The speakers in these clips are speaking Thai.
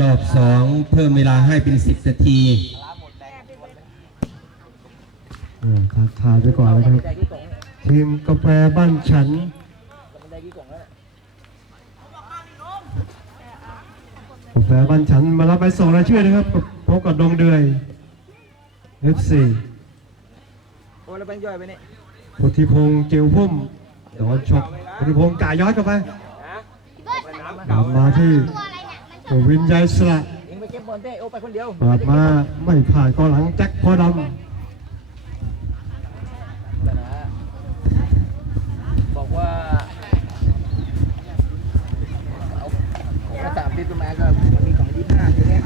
รอบสองเพิ่มเวลาให้เป็นสิบนาทีอ่าทักทายไปก่อนแล้วครับ ทีมกาแฟบ้านฉันกาแฟบ้านฉันมารับไปส่งรายชื่อนะครับกับพบกับดงเดือย FC โอ้แล้วเป็นย่อยไปนี่พุทธิพงษ์เจียวพุ่มโดนชกพุทธิพงษ์จ่ายย้อนกลับไปกลับมาที่ตั ววินใจสระเองไปเก็บบอลเต้โอ้ไปคนเดียวเปิดมาไม่ผ่านกองหลังแจ็คพอดบอกว่าเอาถ้าสามทิศมาก็มันมีของยี่ห้าอยู่เนี่ย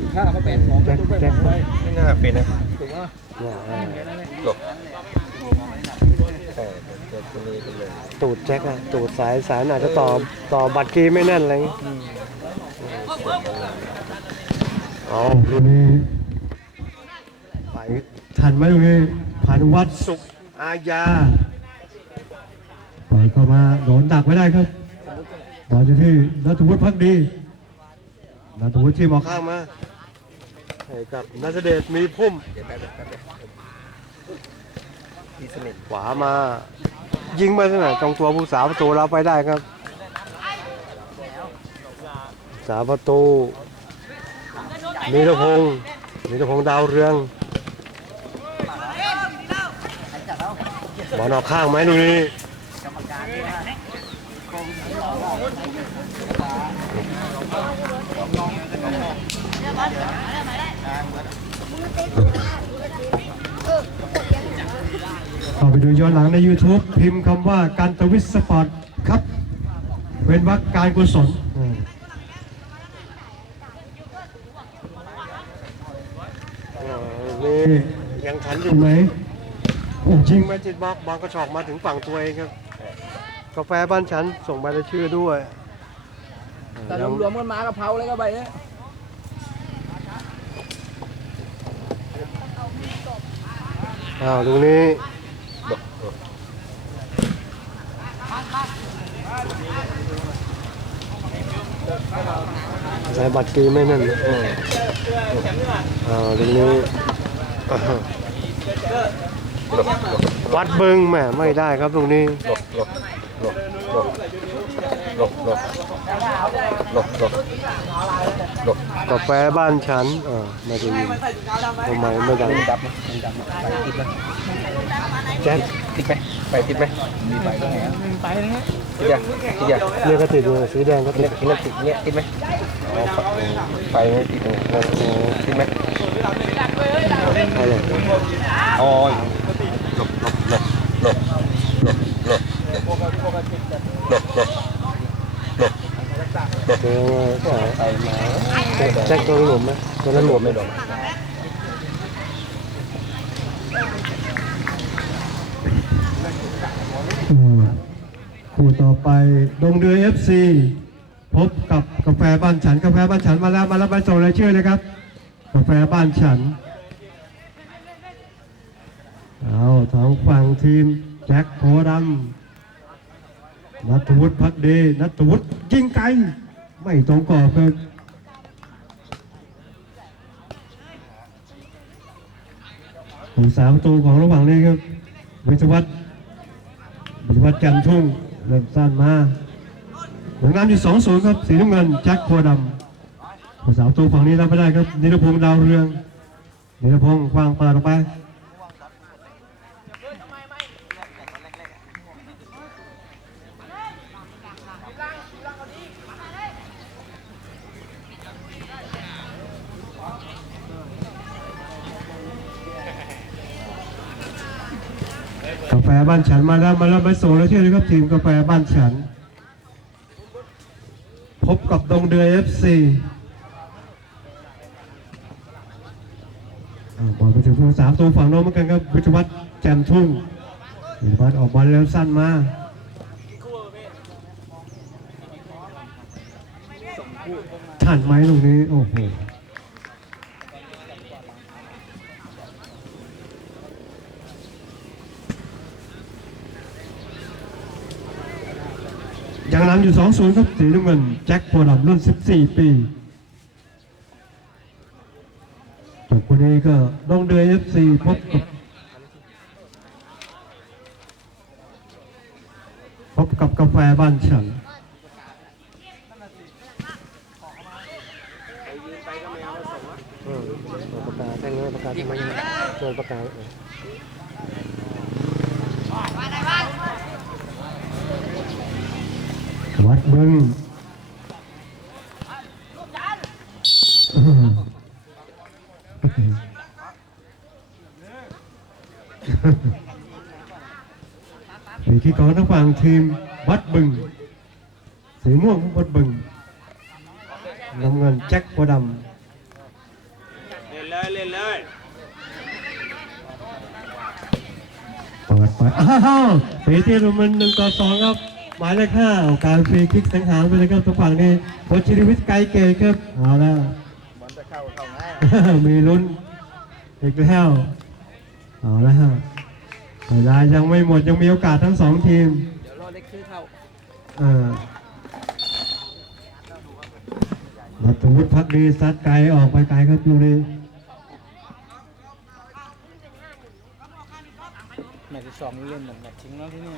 ยี่ห้าเขาเป็นของำแจ็คแจ็คไม่น่าเป็นนะถูกไหมหลบแต่เด็กคนนี้กันเลยตูดแจ็คอะตูดสายสายอาจจะต่อต่อบัตรกีไม่แน่นอะไรอย่างงี้ เอาลูกนี้ไปทันไหมลูกนี้ผ่านวัดสุขอาญาปล่อยเข้ามาโดนดักไว้ได้ครับบอลอยู่ที่นัทวุฒิพักดีนัทวุฒิที่หมอข้างมาให้กับนัทเดชมีพุ่มเดี๋ยวแป๊บเดียวแป๊บเดียวพี่สนิทขวามา ยิงมาขนาดตรงตัวผู้สาวประตูเราไปได้ครับ สาประตูมีรพงศ์มีรพงศ์ดาวเรืองบอลออกข้างไหมดูนี่เข้าไปดูย้อนหลังใน YouTube พิมพ์คำว่าการตวิสสปอร์ตครับ เว้นวรรคการกุศลอืมอ่านี่ ยังทันอยู่ไหมโอ้ยิงมาจิตบล็อกบอลกระชอกมาถึงฝั่งตัวเองครับ กาแฟบ้านฉันส่งใบรายชื่อด้วยแต่รวมๆกันมากะเพราเลยก็ไปเนี่ยอ้าวตรงนี้ใส่บัตรกีไม่นั่นเอออ้าวตรงนี้อ่า วัดเบิงแหมไม่ได้ครับตรงนี้ หลบหลบ หลบหลบหลบหลบหลบหลบหลบกาแฟบ้านฉันอ่าไม่ได้ยินทำไมไม่ดังดับดับไปติดไหมแจ็คติดไหมไปติดไหมมีไฟตรงไหนอะไปนะฮะติดยังติดยังเนี่ยก็ติดเลยสีแดงก็ติดกเล็กติดเนี้ยติดไหมอ๋อไฟไม่ติดเลยติดไหมอ๋อหลบหลบหลบหลบหลบหลบ หลบหลบเจอว่าแจ็คแจ็คตัวหลุมไหมตัวนั้นหลุมไหมไม่โดนอืมคู่ต่อไปดงเดือยเอฟซีพบกับกาแฟบ้านฉันกาแฟบ้านฉันมาแล้วมาแล้วไปส่งรายชื่อเลยครับกาแฟบ้านฉันเอาทางฝั่งทีมแจ็คโพดำ นัทวุฒิพักดีนัทวุฒิยิงไกลไม่ตรงกรอบครับผู้สามประตูของระหว่างนี้ครับ วิศวัตวิศวัตจันทุ่งเริ่มสั้นมาผลงานอยู่สองศูนย์ครับ สีน้ำเงินแจ็คโพดำผู้สาวประตูฝั่งนี้รับไม่ได้ครับนิรพงษ์ดาวเรืองนิรพงษ์ควางปาดออกไป ฟบ้านฉันมาแล้วมาแล้วไปส่งแล้วเชื่อเลยครับทีมกาแฟบ้านฉัน พบกับดงเดือยเอฟซีบอลไปถึงผู้สามตัวฝั่งโน้นเหมือนกันครับวิทวัฒน์แจ่มทุ่งวิทวัฒน์ออกบอลแล้วสั้นมาทันไหมตรงนี้ โอ้โห ยังนำอยู่ 2-0 ครับสีน้ำเงินแจ็คโพลัมรุ่น 14 ปีจบวันนี้ก็น้องเดือย FC พบกับพบกับกาแฟบ้านฉันประกาศแท่งนี้ประกาศทำไมเชิญประกา วัดบึงมีที่กองทั้งฝั่งทีมวัดบึง สีม่วงวัดบึงน้ำเงินแจ็คโพดำเล่นเลยเล่นเลยเปิดไปอ้าวสีที่รุมันหนึ่งต่อสองครับ หมายเลขห้าการฟรีคิกสังหารไปเลยครับทางฝั่งนี้โคชชิริวิทย์ไกรเกตครับเอาล้วบอลจะเข้าเข้าง่ายมีลุ้นอีกแล้วเอาล้วฮะเวลายังไม่หมดยังมีโอกาสทั้งสองทีมเดี๋ยวรอเล็กคือเข้าเอ่อรัตวุฒิพักดีซัดไกลออกไปไกลครับลูกนี้ แมตช์ที่ สองนี่เล่นเหมือนแมตช์ชิงแล้วที่นี่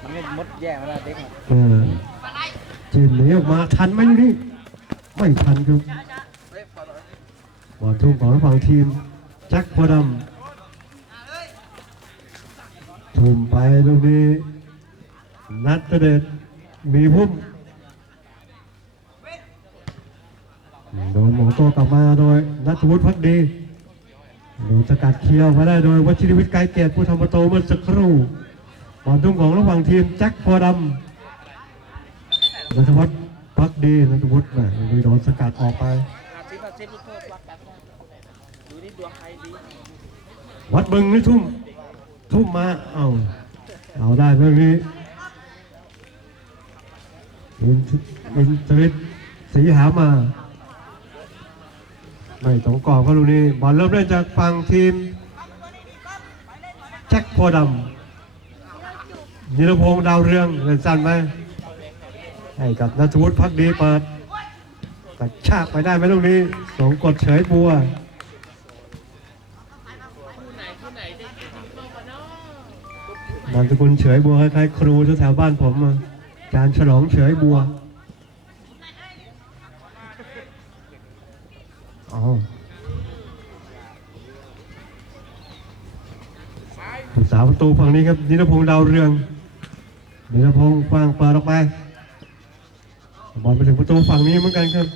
มันไม่มดแย่มาแล้วเด็กอะเออจีนหนีออกมาทันไหมลูกนี้ไม่ทันครับบอลทุ่มของฝั่งทีมแจ็คโพดำทุ่มไปลูกนี้นัดเดชมีพุ่มโดนหมอโตกลับมาโดยนัทวุฒิพักดีโดนสกัดเคียวมาได้โดยวชิรวิทย์ไกรเกตผู้ทำประตูเมื่อสักครู่บอลทุ่มของระหว่างทีมแจ็คโพดำนัทวุฒิพักดีนัทวุฒิแหมมีโดนสกัดออกไปวัดกันดูนี่ดวงใครดีวัดบึงนี่ทุ่ม ทุ่มมาเอาเอาได้เรื่องนี้อินอินทริตสีหามา ไม่ตรงกรอบก็ลูกนี้บอลเริ่มเล่นจากฝั่งทีมแจ็คโพดำยิรพงษ์ดาวเรืองเล่นสั้นไหมให้กับนัทวุฒิพักดีเปิดแต่ชากไปได้ไหมลูกนี้สองกดเฉยบัวนามสกุลเฉยบัวคล้ายๆครูแถวบ้านผมอะอาจารย์ฉลองเฉยบัว อ๋อผู้สาวประตูฝั่งนี้ครับนิรพงษ์ดาวเรืองนิรพงษ์ฟังเปิดออกไปบอลไปถึงประตูฝั่งนี้เหมือนกันครับ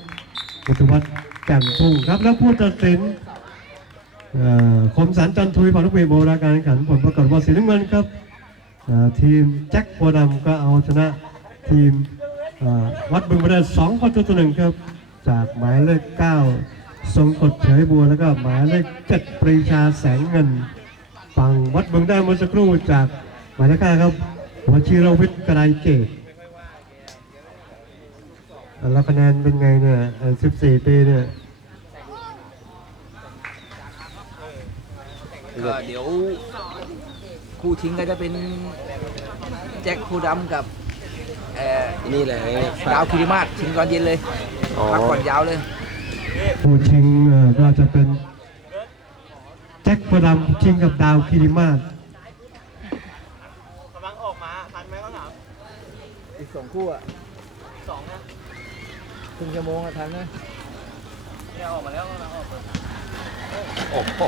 พุทธวัฒน์แจ่มทุ่งครับแล้วผู้ตัดสินคมสันจันทุยฝั่งลูกเวโบราการแข่งขันผลปรากฏว่าสีน้ำเงินครับทีมแจ็คโพดำก็เอาชนะทีมวัดบึงมาได้สองประตูต่อหนึ่งครับ จากหมายเลขเก้า ทรงกฎเฉยบัวแล้วก็หมายเลขเจ็ดปรีชาแสงเงินฝั่งวัดบึงได้เมื่อสักครู่จากหมายเลขเก้าครับวชิรวิทย์กระไดเกตแล้วคะแนนเป็นไงเนี่ยสิบสี่ปีเนี่ยก็เดี๋ยวคู่ทิ้งก็จะเป็นแจ็คคูดำกับเอ่อนี่แหละดาวคิริมาศชิงตอนเย็นเลยอ๋อพักก่อนยาวเลย ผู้ชิงเอ่อก็จะเป็นแจ็คโพดำชิงกับดาวคิริมาศอีกสองคู่อะสองนะครึ่งชั่วโมงอะทันนะโอ้โห